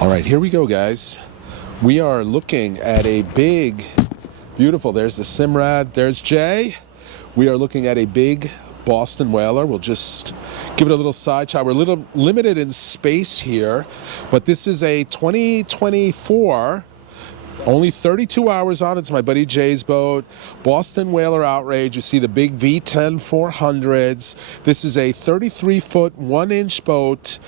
All right, here we go, guys. We are looking at a big, beautiful, there's the Simrad, there's Jay. We are looking at a big Boston Whaler. We'll just give it a little side shot. We're a little limited in space here, but this is a 2024, only 32 hours on. It's my buddy Jay's boat, Boston Whaler Outrage. You see the big V10 400s. This is a 33-foot, 1-inch boat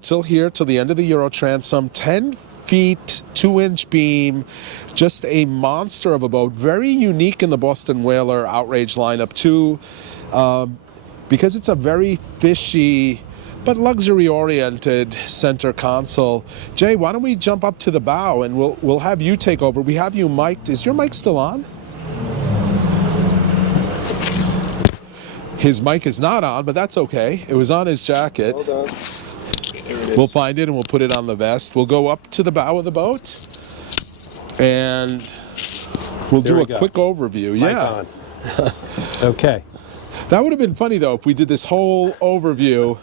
till the end of the Euro transom, 10 feet, 2-inch beam, just a monster of a boat. Very unique in the Boston Whaler Outrage lineup too, because it's a very fishy but luxury-oriented center console. Jay, why don't we jump up to the bow and we'll have you take over. We have you mic'd. Is your mic still on? His mic is not on, but that's okay. It was on his jacket. Hold on. We'll find it and we'll put it on the vest. We'll go up to the bow of the boat and we'll do a quick overview. Mic on. Okay. That would have been funny though if we did this whole overview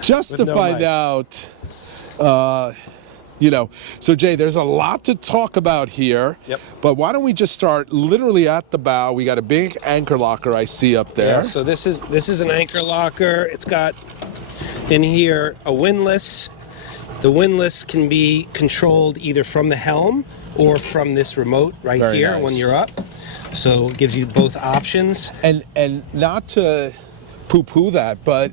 just to find out, So Jay, there's a lot to talk about here. Yep. But why don't we just start literally at the bow? We got a big anchor locker I see up there. Yeah, so this is an anchor locker. It's got in here a windlass. The windlass can be controlled either from the helm or from this remote right Very here nice. when you're up. So it gives you both options. And not to poo-poo that, but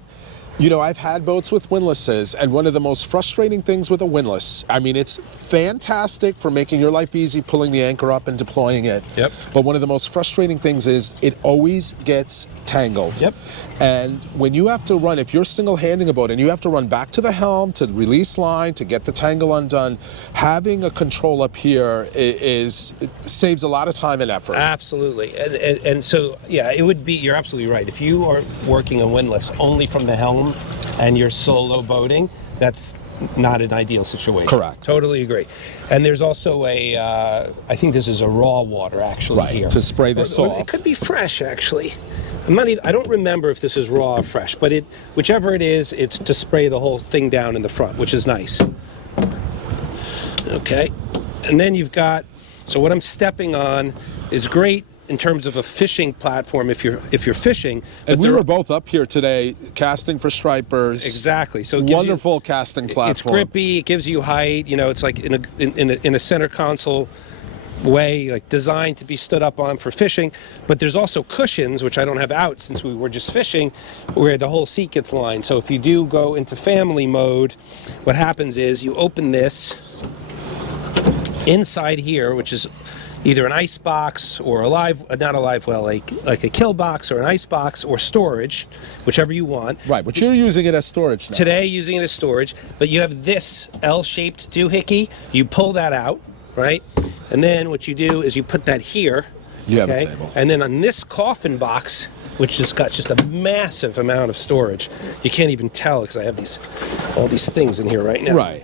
I've had boats with windlasses, and one of the most frustrating things with a windlass, I mean, it's fantastic for making your life easy, pulling the anchor up and deploying it. Yep. But one of the most frustrating things is it always gets tangled. Yep. And when you have to run, if you're single-handing a boat and you have to run back to the helm to release line, to get the tangle undone, having a control up here it saves a lot of time and effort. Absolutely. And so, yeah, it would be, you're absolutely right. If you are working a windlass only from the helm and you're solo boating, that's not an ideal situation. Correct. Totally agree. And there's also I think this is a raw water actually here. To spray this off. It could be fresh actually. I don't remember if this is raw or fresh, but whichever it is, it's to spray the whole thing down in the front, which is nice. Okay. And then you've got, so what I'm stepping on is great in terms of a fishing platform if you're fishing. And we were both up here today casting for stripers. Exactly. So it wonderful casting platform. It's grippy. It gives you height. It's like in a center console way, like designed to be stood up on for fishing. But there's also cushions, which I don't have out since we were just fishing, where the whole seat gets lined. So if you do go into family mode, what happens is you open this inside here, which is either an ice box or not a live well, like a kill box or an ice box or storage, whichever you want. Right, but you're using it as storage now. Today, using it as storage, but you have this L-shaped doohickey. You pull that out, right? And then what you do is you put that here. You have a table. And then on this coffin box, which has got just a massive amount of storage, you can't even tell because I have all these things in here right now. Right.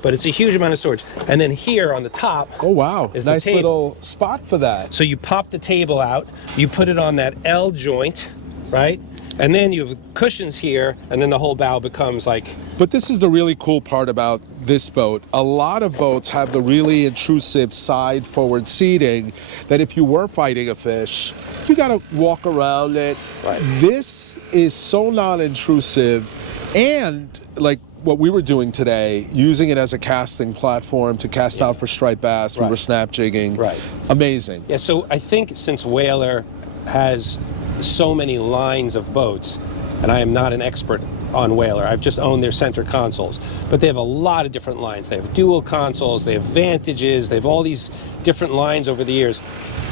But it's a huge amount of storage. And then here on the top, oh wow, is nice the table. little spot for that. So you pop the table out, you put it on that L joint, right? And then you have cushions here, and then the whole bow becomes like... But this is the really cool part about this boat. A lot of boats have the really intrusive side forward seating that if you were fighting a fish, you gotta walk around it. Right. This is so non-intrusive, and like what we were doing today, using it as a casting platform to cast out for striped bass. We were snap jigging. Right. Amazing. Yeah, so I think since Whaler has so many lines of boats, and I am not an expert on Whaler, I've just owned their center consoles, but they have a lot of different lines. They have dual consoles, they have Vantages, they have all these different lines over the years.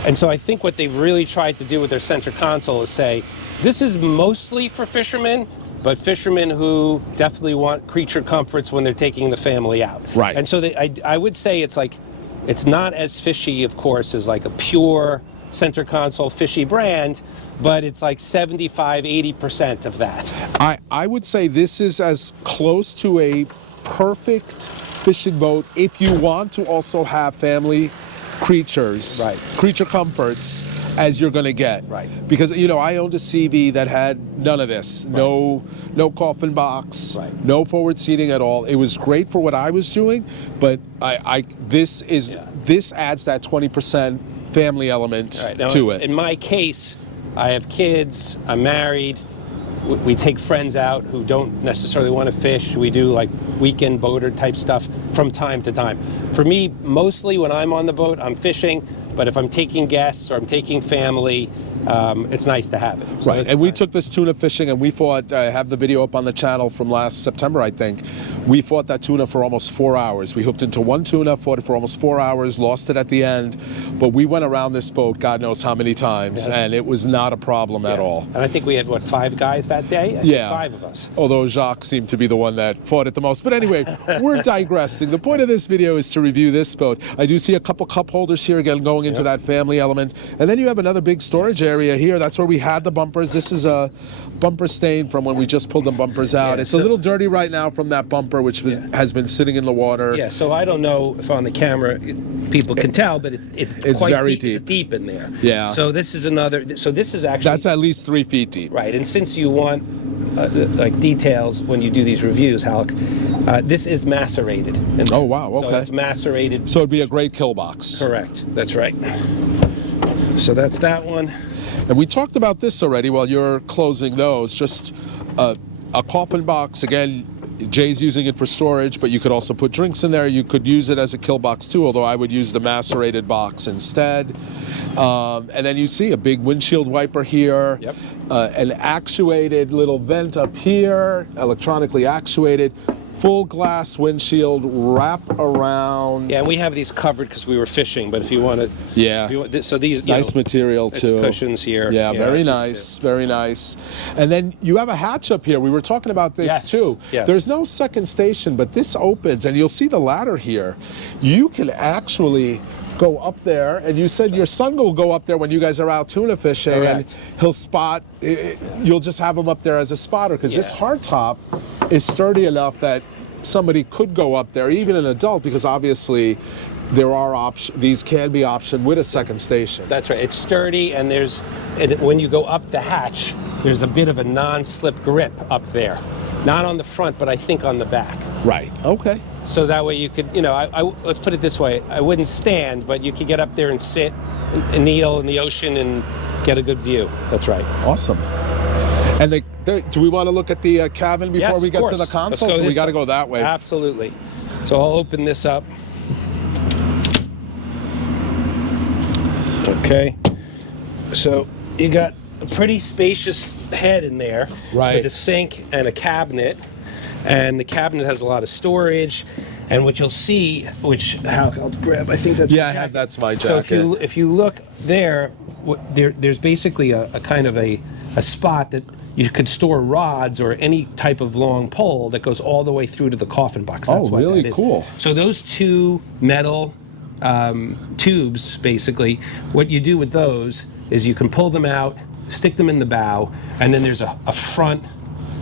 And so I think what they've really tried to do with their center console is say, this is mostly for fishermen, but fishermen who definitely want creature comforts when they're taking the family out. Right. And so I would say it's not as fishy, of course, as like a pure center console fishy brand, but it's like 75-80% of that. I would say this is as close to a perfect fishing boat if you want to also have family creatures, Right. creature comforts. as you're going to get. Right. Because, I owned a CV that had none of this. Right. No coffin box, right. no forward seating at all. It was great for what I was doing, but this adds that 20% family element right. Now, to it. In my case, I have kids, I'm married. We take friends out who don't necessarily want to fish. We do like weekend boater type stuff from time to time. For me, mostly when I'm on the boat, I'm fishing. But if I'm taking guests or I'm taking family, it's nice to have it. So right, and we took this tuna fishing, and we fought. I have the video up on the channel from last September, I think. We fought that tuna for almost 4 hours. We hooked into one tuna, fought it for almost 4 hours, lost it at the end. But we went around this boat, God knows how many times, and it was not a problem at all. And I think we had, 5 guys that day? I think 5 of us. Although Jacques seemed to be the one that fought it the most. But anyway, we're digressing. The point of this video is to review this boat. I do see a couple cup holders here, again, going into that family element. And then you have another big storage area here. That's where we had the bumpers. This is a bumper stain from when we just pulled the bumpers out. It's a little dirty right now from that bumper, which has been sitting in the water. Yeah, so I don't know if on the camera people can tell, but it's quite very deep. It's deep in there. Yeah. So this is this is actually... That's at least 3 feet deep. Right, and since you want like details when you do these reviews, Halk, this is macerated. Oh, wow, okay. So it's macerated. So it'd be a great kill box. Correct, that's right. So that's that one. And we talked about this already while you're closing those. Just a coffin box. Again, Jay's using it for storage, but you could also put drinks in there. You could use it as a kill box too, although I would use the macerated box instead. And then you see a big windshield wiper here. Yep. An actuated little vent up here, electronically actuated. Full glass windshield, wrap around. Yeah, and we have these covered because we were fishing, but if you want to... Yeah. So these... Nice material, too. It's cushions here. Yeah, very nice, very nice. And then you have a hatch up here. We were talking about this, too. Yes. There's no second station, but this opens, and you'll see the ladder here. You can actually go up there, and you said your son will go up there when you guys are out tuna fishing. Correct. And he'll spot. You'll just have him up there as a spotter, because this hardtop is sturdy enough that somebody could go up there, even an adult, because obviously there are options. These can be optioned with a second station. That's right. It's sturdy, and when you go up the hatch, there's a bit of a non-slip grip up there. Not on the front, but I think on the back. Right. Okay. So that way you could, let's put it this way. I wouldn't stand, but you could get up there and sit and kneel in the ocean and get a good view. That's right. Awesome. And do we want to look at the cabin before we get to the console? So we got to go that way. Absolutely. So I'll open this up. Okay. So you got a pretty spacious head in there. Right. With a sink and a cabinet. And the cabinet has a lot of storage. And what you'll see, which I'll grab, I think that's my jacket. That's my jacket. So if you look there, there's basically a kind of a spot that you could store rods or any type of long pole that goes all the way through to the coffin box. That's what really that is. Cool. So those 2 metal tubes, basically, what you do with those is you can pull them out, stick them in the bow, and then there's a front.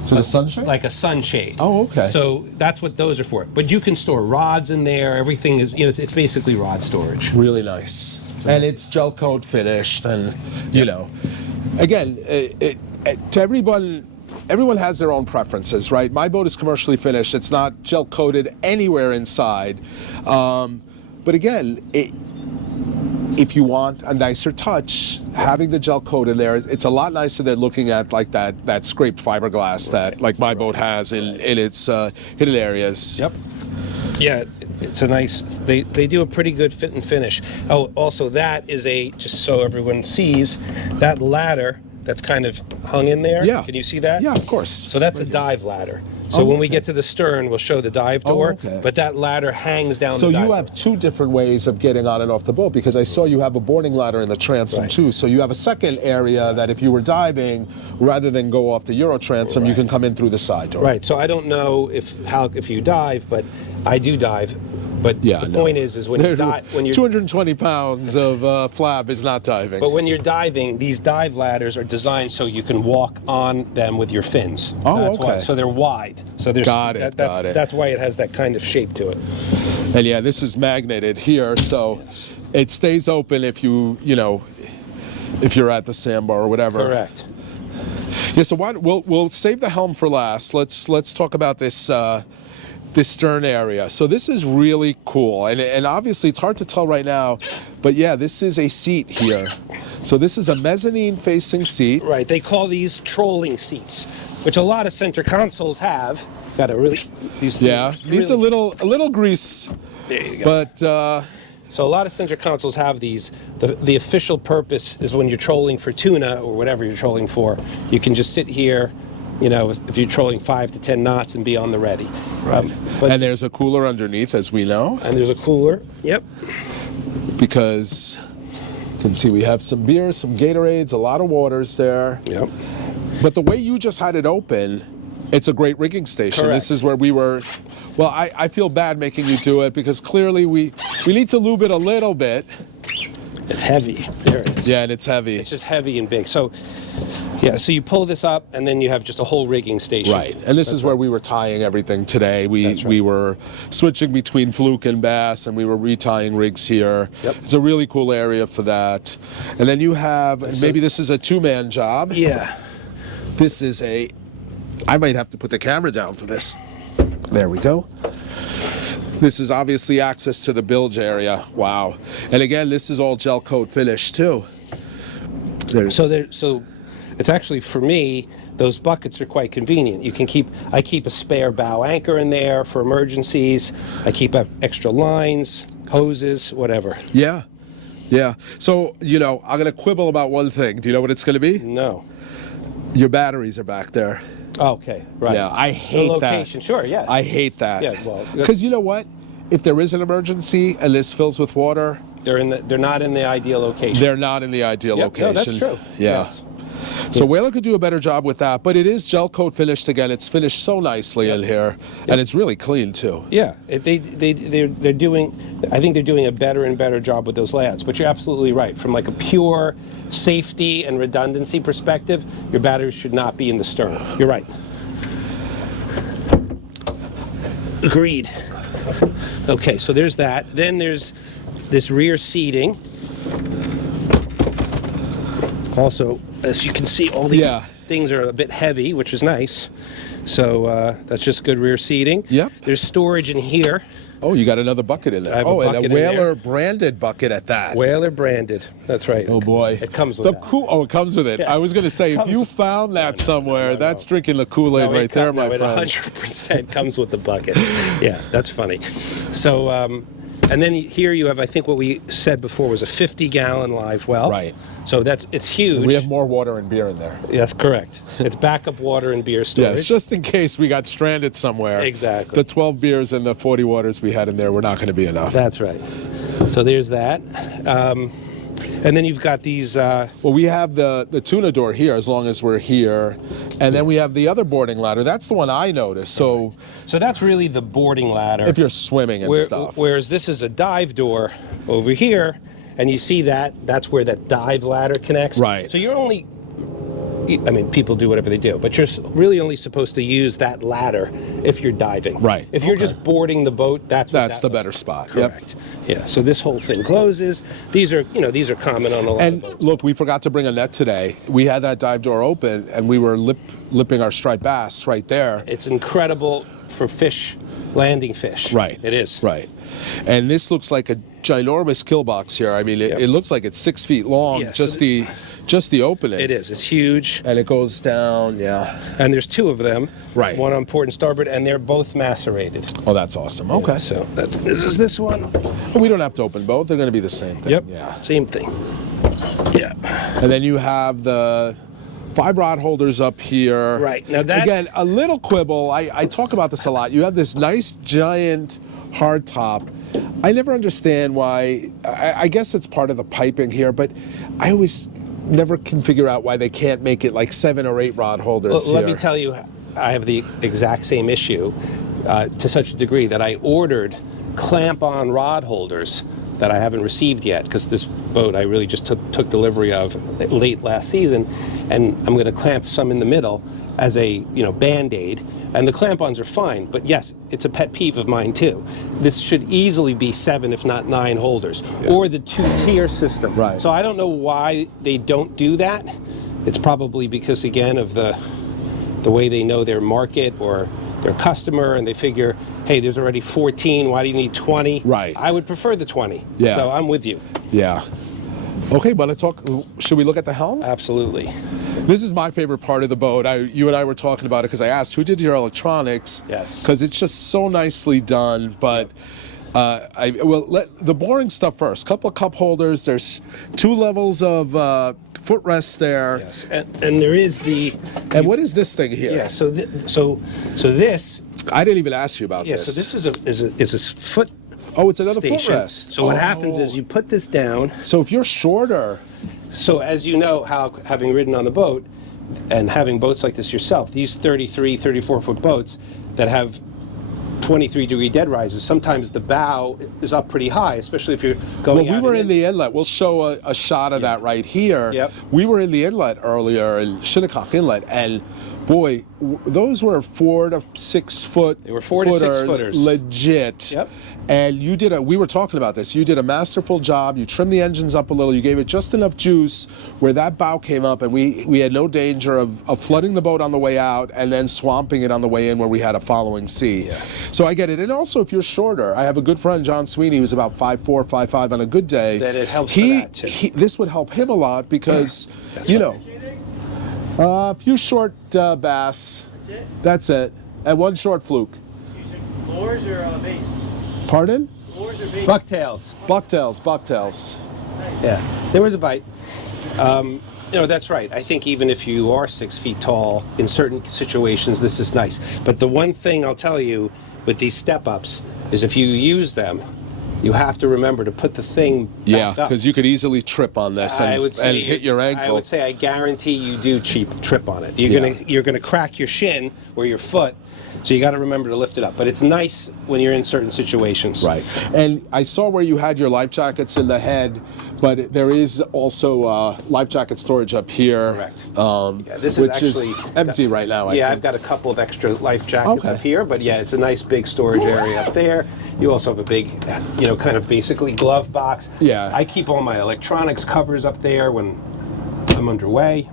So the sunshade? Like a sunshade. Oh, okay. So that's what those are for. But you can store rods in there. Everything is, it's basically rod storage. Really nice. And it's gel coat finished, and again, to everyone has their own preferences, right? My boat is commercially finished. It's not gel coated anywhere inside. But again, if you want a nicer touch, having the gel coat in there, it's a lot nicer than looking at like that scraped fiberglass that like my boat has in its hidden areas. Yep. Yeah, it's a nice, they do a pretty good fit and finish. Oh, also that is just so everyone sees, that ladder that's kind of hung in there. Yeah. Can you see that? Yeah, of course. So that's a dive ladder. So when we get to the stern, we'll show the dive door, but that ladder hangs down the dive door. So you have 2 different ways of getting on and off the boat, because I saw you have a boarding ladder in the transom too. So you have a second area that if you were diving, rather than go off the Euro transom, you can come in through the side door. Right. So I don't know if you dive, but I do dive. But the point is when you dive, when you're 220 pounds of flab is not diving. But when you're diving, these dive ladders are designed so you can walk on them with your fins. Oh, that's okay. Why. So they're wide. So there's got it. That's why it has that kind of shape to it. And this is magneted here, so it stays open if you if you're at the sandbar or whatever. Correct. Yeah, so we'll save the helm for last. Let's talk about this this stern area. So this is really cool, and obviously it's hard to tell right now, but yeah, this is a seat here. So this is a mezzanine facing seat. Right. They call these trolling seats, which a lot of center consoles have. Got to really these things Yeah, needs really, a little grease, there you go. but So a lot of center consoles have these. The official purpose is when you're trolling for tuna or whatever you're trolling for, you can just sit here, you know, if you're trolling 5 to 10 knots and be on the ready. right. But, And there's a cooler underneath, as we know, and there's a cooler. Yep. because you can see we have some beers, some Gatorades, a lot of waters there. Yep. But the way you just had it open, it's a great rigging station. Correct. This is where we were. Well, I feel bad making you do it because clearly we need to lube it a little bit. It's heavy. There it is. Yeah, and it's heavy. It's just heavy and big. So, yeah. So you pull this up, and then you have just a whole rigging station. Right, and this is where we were tying everything today. That's right. We were switching between fluke and bass, and we were retying rigs here. Yep. It's a really cool area for that. And then you have, and maybe this is a two-man job. Yeah. This is a, I might have to put the camera down for this. There we go. This is obviously access to the bilge area. Wow. And again, this is all gel coat finish too. There's So it's actually, for me, those buckets are quite convenient. You can I keep a spare bow anchor in there for emergencies. I keep extra lines, hoses, whatever. Yeah. Yeah. So, you know, I'm going to quibble about one thing. Do you know what it's going to be? No. Your batteries are back there. Okay, right. Yeah, I hate the that. location. Sure, yeah. I hate that. Yeah, well, because you know what? If there is an emergency and this fills with water, they're not in the ideal location. they're not in the ideal Yep, location. no, that's true. Yeah. Yes. So Whaler could do a better job with that, but it is gel coat finished again. It's finished so nicely in here, and it's really clean too. Yeah, they're doing. I think they're doing a better and better job with those layouts. But you're absolutely right. From like a pure safety and redundancy perspective, your batteries should not be in the stern. You're right. Agreed. Okay, so there's that. Then there's this rear seating. Also, as you can see, all these things are a bit heavy, which is nice. So that's just good rear seating. Yep. There's storage in here. Oh, you got another bucket in there. I have a and bucket a in Whaler there. branded bucket at that. Whaler branded. That's right. Oh boy. It comes with that. Oh, it comes with it. Yes. I was going to say, if you found that somewhere, that's drinking the Kool-Aid right there, my it friend. 100% comes with the bucket. Yeah, that's funny. So, and then here you have, I think what we said before was a 50-gallon live well. Right. So it's huge. We have more water and beer in there. Yes, correct. It's backup water and beer storage. Yes, just in case we got stranded somewhere. Exactly. The 12 beers and the 40 waters we had in there were not going to be enough. That's right. So there's that. And then you've got these. Well, we have the tuna door here as long as we're here. And then we have the other boarding ladder. That's the one I noticed. So that's really the boarding ladder. if you're swimming and stuff. Whereas this is a dive door over here, and you see that's where that dive ladder connects. Right. So you're only. I mean, people do whatever they do, but you're really only supposed to use that ladder if you're diving. Right. If you're just boarding the boat, that's the better spot. Correct. Yep. Yeah. So this whole thing closes. These are common on a lot of And boats. look, we forgot to bring a net today. We had that dive door open, and we were lipping our striped bass right there. It's incredible for fish, landing fish. Right. It is. Right. And this looks like a ginormous kill box here. I mean, it looks like it's 6 feet long. Yeah, Just the opening. It is. It's huge. And it goes down, yeah. And there's two of them. Right. One on port and starboard, and they're both macerated. Oh, that's awesome. Okay. So this is this one. We don't have to open both. They're going to be the same thing. Yep. Yeah. Same thing. Yeah. And then you have the 5 rod holders up here. Right. Now that again, a little quibble. I talk about this a lot. You have this nice giant hard top. I never understand why. I guess it's part of the piping here, but I always never can figure out why they can't make it like 7 or 8 rod holders Let here. me tell you, I have the exact same issue to such a degree that I ordered clamp-on rod holders that I haven't received yet, because this boat I really just took delivery of late last season, and I'm going to clamp some in the middle as a band-aid, and the clamp-ons are fine, but yes, it's a pet peeve of mine too. This should easily be 7 if not 9 holders, or the 2-tier system. Right. So I don't know why they don't do that. It's probably because, again, of the way they know their market or their customer, and they figure, hey, there's already 14, why do you need 20? Right. I would prefer the 20. Yeah. So I'm with you. Yeah. Okay, but should we look at the helm? Absolutely. This is my favorite part of the boat. You and I were talking about it because I asked, who did your electronics? Yes. Because it's just so nicely done, but let the boring stuff first. Couple of cup holders. There's 2 levels of footrest there. Yes, and there is the. And what is this thing here? Yeah. So this. I didn't even ask you about Yeah. this. So this is a foot. Oh, it's another station. footrest. So what happens is you put this down. So if you're shorter. So as you know, having ridden on the boat and having boats like this yourself, these 33, 34-foot boats that have 23-degree dead rises, sometimes the bow is up pretty high, especially if you're going Well, we out were and in the inlet. We'll show a shot of that right here. Yep. We were in the inlet earlier in Shinnecock Inlet, and boy, those were 4 to 6 foot. They were 4 to 6 footers. Legit. Yep. And we were talking about this. You did a masterful job. You trimmed the engines up a little. You gave it just enough juice where that bow came up, and we had no danger of flooding the boat on the way out and then swamping it on the way in where we had a following sea. Yeah. So I get it. And also, if you're shorter, I have a good friend, John Sweeney, who's about 5'4", 5'5" on a good day. That it helps for that, too. This would help him a lot because, a few short bass. That's it? That's it. And 1 short fluke. Using lures or bait? Pardon? Lures or bait? bucktails. Bucktails. Nice. Yeah, there was a bite. That's right. I think even if you are 6 feet tall, in certain situations, this is nice. But the one thing I'll tell you with these step-ups is if you use them, you have to remember to put the thing Yeah, back up. because you could easily trip on this and hit your ankle. I would say I guarantee you do trip on it. You're gonna crack your shin or your foot, so you got to remember to lift it up. But it's nice when you're in certain situations. Right. And I saw where you had your life jackets in the head, but there is also life jacket storage up here. Correct. Which is empty right now, I think. I've got a couple of extra life jackets Okay. up here, but yeah, it's a nice big storage area up there. You also have a big, kind of basically glove box. Yeah. I keep all my electronics covers up there when I'm underway.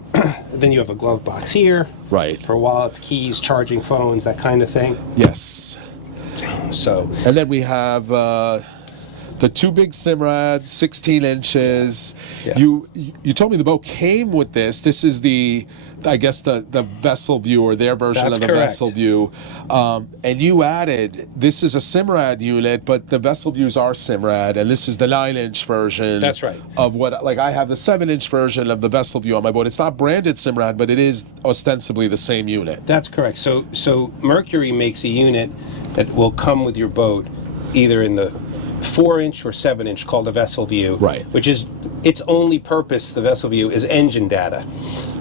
Then you have a glove box here. Right. For wallets, keys, charging phones, that kind of thing. Yes. So. And then we have the 2 big Simrads, 16 inches. Yeah. You told me the boat came with this. This is the vessel view, or their version That's of the correct. vessel view. And you added, this is a Simrad unit, but the vessel views are Simrad, and this is the 9-inch version. That's right. Of what, like I have the 7-inch version of the vessel view on my boat. It's not branded Simrad, but it is ostensibly the same unit. That's correct. So Mercury makes a unit that will come with your boat, either in the 4-inch or 7-inch, called a vessel view. Right. Which is its only purpose, the vessel view, is engine data.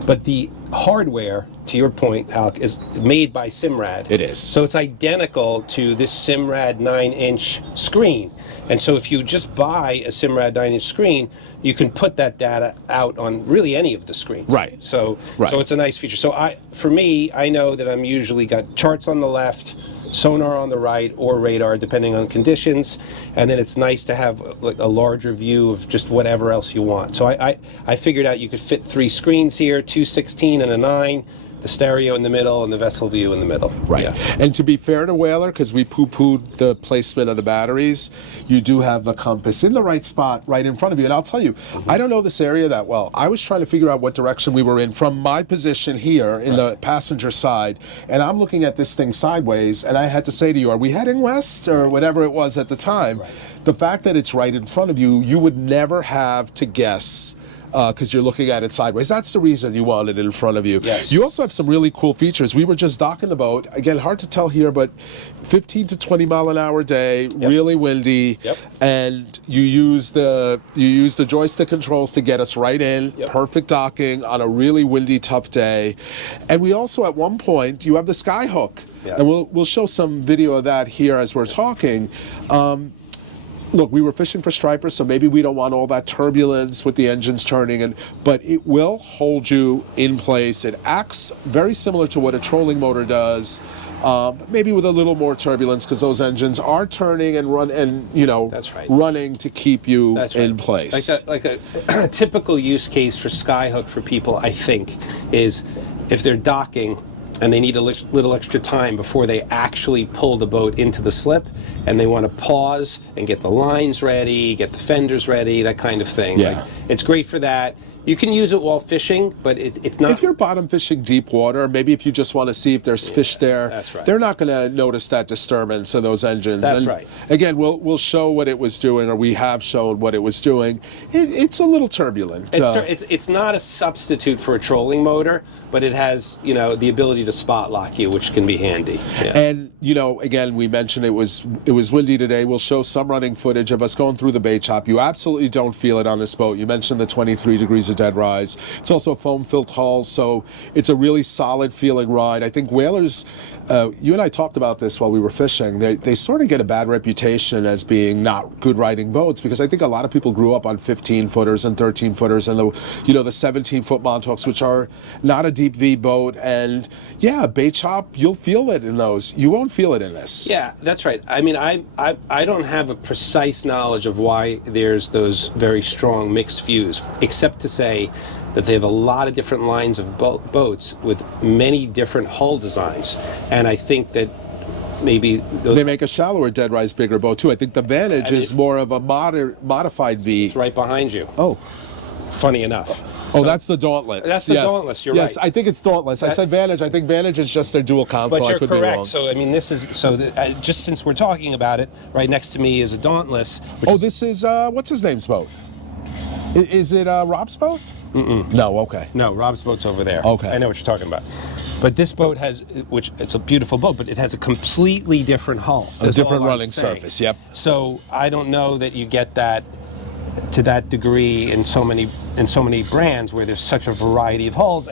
But the hardware, to your point, Alec, is made by Simrad. It is. So it's identical to this Simrad 9-inch screen. And so if you just buy a Simrad 9-inch screen, you can put that data out on really any of the screens. Right. So Right. it's a nice feature. So for me, I know that I'm usually got charts on the left, sonar on the right, or radar, depending on conditions. And then it's nice to have a larger view of just whatever else you want. So I figured out you could fit 3 screens here, 2 16 and a 9, the stereo in the middle and the vessel view in the middle. Right. Yeah. And to be fair to Whaler, because we poo-pooed the placement of the batteries, you do have the compass in the right spot right in front of you. And I'll tell you, I don't know this area that well. I was trying to figure out what direction we were in from my position here in the passenger side. And I'm looking at this thing sideways, and I had to say to you, are we heading west or whatever it was at the time? Right. The fact that it's right in front of you, you would never have to guess because you're looking at it sideways. That's the reason you want it in front of you. Yes. You also have some really cool features. We were just docking the boat. Again, hard to tell here, but 15 to 20 mile an hour day, really windy. Yep. And you use the joystick controls to get us right in. Yep. Perfect docking on a really windy, tough day. And we also, at one point, you have the Skyhook. Yeah. And we'll show some video of that here as we're talking. look, we were fishing for stripers, so maybe we don't want all that turbulence with the engines turning, but it will hold you in place. It acts very similar to what a trolling motor does, maybe with a little more turbulence because those engines are turning and That's right. running to keep you That's right. in place. Like a typical use case for Skyhook for people, I think, is if they're docking and they need a little extra time before they actually pull the boat into the slip, and they want to pause and get the lines ready, get the fenders ready, that kind of thing. Yeah. Like, it's great for that. You can use it while fishing, but it's not. If you're bottom fishing deep water, maybe if you just want to see if there's fish there, that's right. they're not going to notice that disturbance of those engines. That's and right. Again, we'll show what it was doing, or we have shown what it was doing. It's a little turbulent. It's not a substitute for a trolling motor, but it has the ability to spot lock you, which can be handy. Yeah. And again, we mentioned it was windy today. We'll show some running footage of us going through the bait shop. You absolutely don't feel it on this boat. You mentioned the 23 degrees of dead rise. It's also a foam-filled hull, so it's a really solid feeling ride. I think whalers, you and I talked about this while we were fishing, they sort of get a bad reputation as being not good riding boats, because I think a lot of people grew up on 15-footers and 13-footers and the 17-foot Montauk's, which are not a deep V boat. And yeah, bait shop, you'll feel it in those. You won't feel it in this. Yeah, that's right. I mean, I don't have a precise knowledge of why there's those very strong mixed views, except to say that they have a lot of different lines of boats with many different hull designs. And I think that maybe they make a shallower dead rise bigger boat too. I think the Vantage is more of a modified V. It's right behind you. Oh. Funny enough. Oh, that's the Dauntless. That's the Dauntless, you're right. Yes, I think it's Dauntless. I said Vantage. I think Vantage is just their dual console. But you're I could be correct. wrong. So, I mean, this is, just since we're talking about it, right next to me is a Dauntless. This is, what's his name's boat? Is it Rob's boat? Mm-mm. No, okay. No, Rob's boat's over there. Okay. I know what you're talking about. But this boat has, it's a beautiful boat, but it has a completely different hull. A different running surface, yep. So I don't know that you get that to that degree in so many brands where there's such a variety of hulls,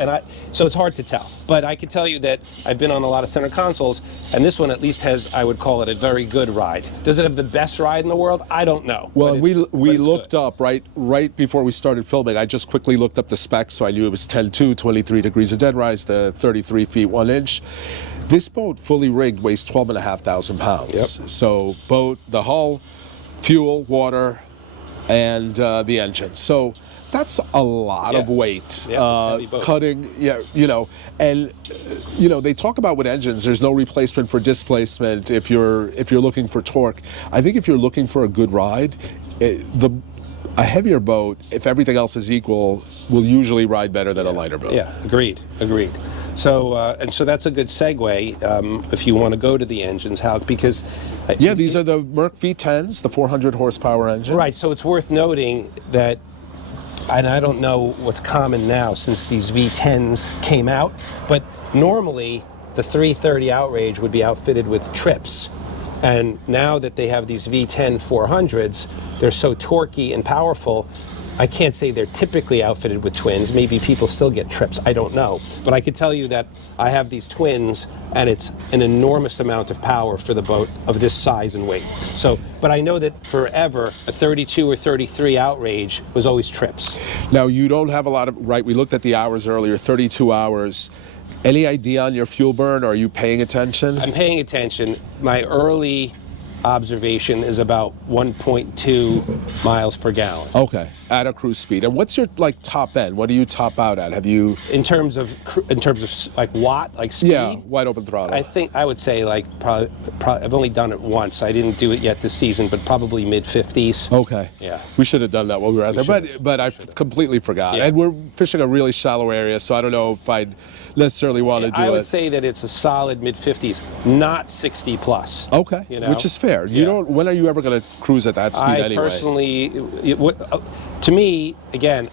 so it's hard to tell. But I can tell you that I've been on a lot of center consoles, and this one at least has, I would call it, a very good ride. Does it have the best ride in the world? I don't know. Well, we looked up right before we started filming. I just quickly looked up the specs, so I knew it was 10.2, 23 degrees of dead rise, the 33 feet 1 inch. This boat, fully rigged, weighs 12,500 pounds. Yep. So the hull, fuel, water, and the engine. So that's a lot of weight. Yeah, cutting, and they talk about with engines, there's no replacement for displacement if you're looking for torque. I think if you're looking for a good ride, a heavier boat, if everything else is equal, will usually ride better than a lighter boat. Yeah, agreed. So so that's a good segue if you want to go to the engines, Hal, because these are the Merc V10s, the 400 horsepower engine. Right. So it's worth noting that, and I don't know what's common now since these V10s came out, but normally the 330 Outrage would be outfitted with trips. And now that they have these V10 400s, they're so torquey and powerful. I can't say they're typically outfitted with twins. Maybe people still get trips. I don't know. But I could tell you that I have these twins, and it's an enormous amount of power for the boat of this size and weight. So, but I know that forever, a 32 or 33 Outrage was always trips. Now, you don't have a lot of, right, we looked at the hours earlier, 32 hours. Any idea on your fuel burn, or are you paying attention? I'm paying attention. My early observation is about 1.2 miles per gallon. Okay, at a cruise speed. And what's your top end? What do you top out at? Have you in terms of like watt, like speed? Yeah, wide open throttle. I would say probably I've only done it once. I didn't do it yet this season, but probably mid-50s. Okay. Yeah. We should have done that while we were out there, but I completely forgot. Yeah. And we're fishing a really shallow area, so I don't know if I'd necessarily want to do it. I would say that it's a solid mid-50s, not 60 plus. Okay. Which is fair. You don't. When are you ever going to cruise at that speed anyway? I personally, to me, again,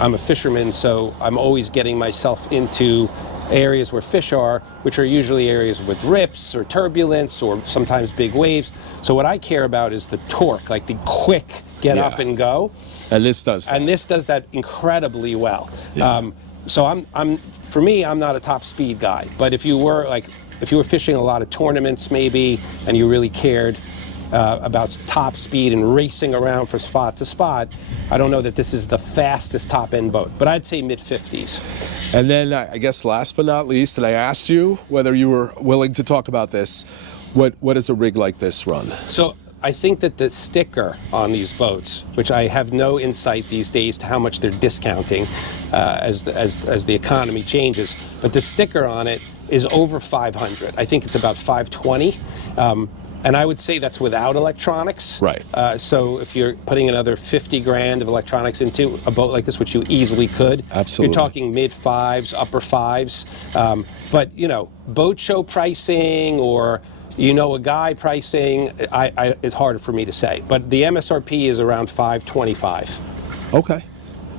I'm a fisherman, so I'm always getting myself into areas where fish are, which are usually areas with rips or turbulence or sometimes big waves. So what I care about is the torque, like the quick get up and go. And this does that. And this does that incredibly well. Yeah. So for me, I'm not a top speed guy, but if you were fishing a lot of tournaments maybe, and you really cared, about top speed and racing around from spot to spot, I don't know that this is the fastest top-end boat, but I'd say mid-50s. And then I guess last but not least, and I asked you whether you were willing to talk about this, what does a rig like this run? So I think that the sticker on these boats, which I have no insight these days to how much they're discounting as the economy changes, but the sticker on it is over 500. I think it's about 520. And I would say that's without electronics. Right. So if you're putting another 50 grand of electronics into a boat like this, which you easily could, absolutely, you're talking mid fives, upper fives. But you know, boat show pricing or a guy pricing, it's harder for me to say. But the MSRP is around 525. Okay.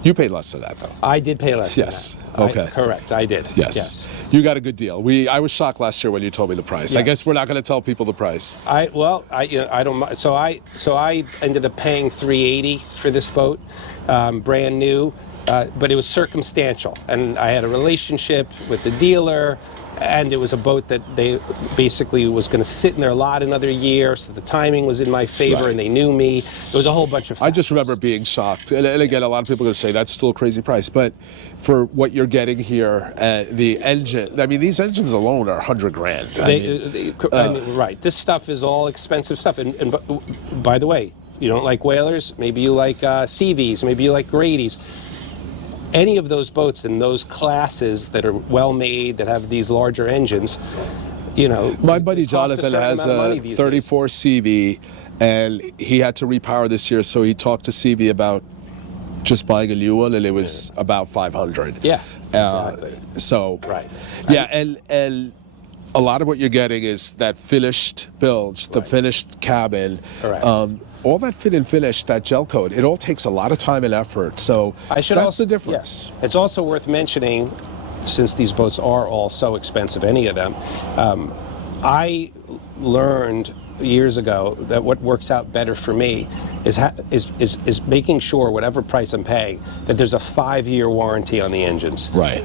You paid less than that, though. I did pay less yes. than that. Okay. Correct, I did. Yes. You got a good deal. I was shocked last year when you told me the price. Yes. I guess we're not going to tell people the price. I don't. So I ended up paying $380 for this boat, brand new, but it was circumstantial, and I had a relationship with the dealer. And it was a boat that they basically was going to sit in their lot another year, so the timing was in my favor, right, and they knew me. There was a whole bunch of factors. I just remember being shocked. And again, a lot of people are going to say that's still a crazy price. But for what you're getting here, the engine, I mean, these engines alone are 100 grand. I mean, right. This stuff is all expensive stuff. And by the way, you don't like whalers, maybe you like CVs, maybe you like Grady's. Any of those boats in those classes that are well made, that have these larger engines, my buddy Jonathan has a 34 days. CV, and he had to repower this year, so he talked to CV about just buying a new one, and it was about 500. Yeah, exactly. So right. Yeah, and a lot of what you're getting is that finished bilge, the finished cabin. Correct. All that fit and finish, that gel coat, it all takes a lot of time and effort. So that's the difference. Yeah. It's also worth mentioning, since these boats are all so expensive, any of them, I learned years ago that what works out better for me is making sure, whatever price I'm paying, that there's a 5-year warranty on the engines. Right.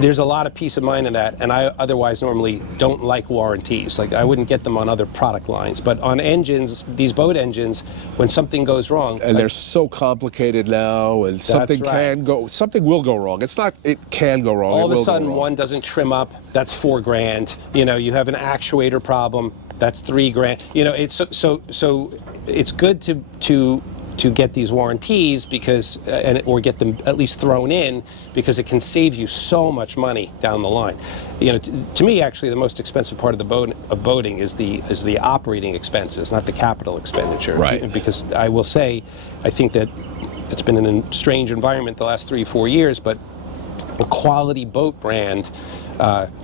There's a lot of peace of mind in that, and I otherwise normally don't like warranties. Like, I wouldn't get them on other product lines. But on engines, these boat engines, when something goes wrong, and they're so complicated now, and something will go wrong. It's not, it can go wrong. All of a sudden, one doesn't trim up, that's $4 grand. You have an actuator problem, that's $3 grand. It's so it's good to get these warranties because, or get them at least thrown in, because it can save you so much money down the line. To me, actually, the most expensive part of boating is the operating expenses, not the capital expenditure. Right. Because I will say, I think that it's been in a strange environment the last 3-4 years, but a quality boat brand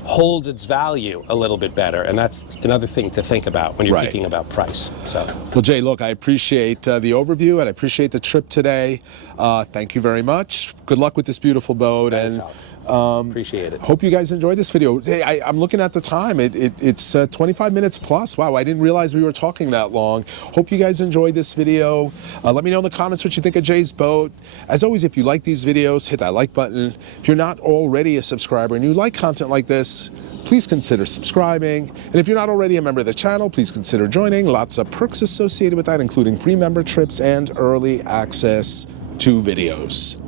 holds its value a little bit better, and that's another thing to think about when you're thinking about price. So, well, Jay, look, I appreciate the overview, and I appreciate the trip today. Thank you very much. Good luck with this beautiful boat. Thanks, and appreciate it. Hope you guys enjoyed this video. Hey, I'm looking at the time. It's 25 minutes plus. Wow, I didn't realize we were talking that long. Hope you guys enjoyed this video. Let me know in the comments what you think of Jay's boat. As always, if you like these videos, hit that like button. If you're not already a subscriber and you like content like this, please consider subscribing. And if you're not already a member of the channel, please consider joining. Lots of perks associated with that, including free member trips and early access to videos.